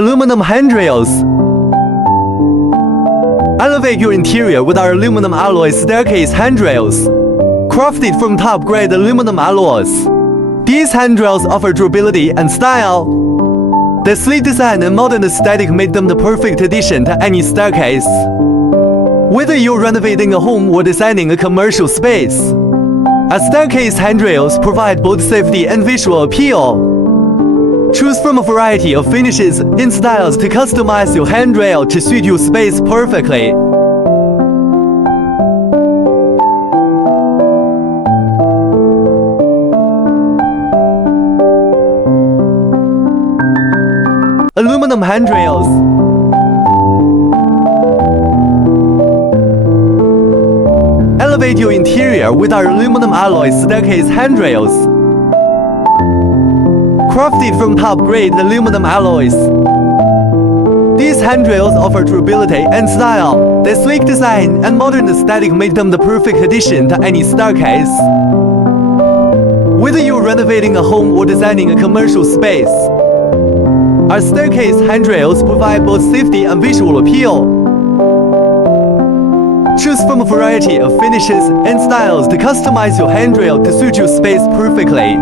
Aluminum handrails. Elevate your interior with our aluminum alloy staircase handrails. Crafted from top-grade aluminum alloys, these handrails offer durability and style. The sleek design and modern aesthetic make them the perfect addition to any staircase. Whether you're renovating a home or designing a commercial space, our staircase handrails provide both safety and visual appeal. Choose from a variety of finishes and styles to customize your handrail to suit your space perfectly. Aluminum handrails. Elevate your interior with our aluminum alloy staircase handrails. Crafted from top-grade aluminum alloys, these handrails offer durability and style. Their sleek design and modern aesthetic make them the perfect addition to any staircase. Whether you're renovating a home or designing a commercial space, our staircase handrails provide both safety and visual appeal. Choose from a variety of finishes and styles to customize your handrail to suit your space perfectly.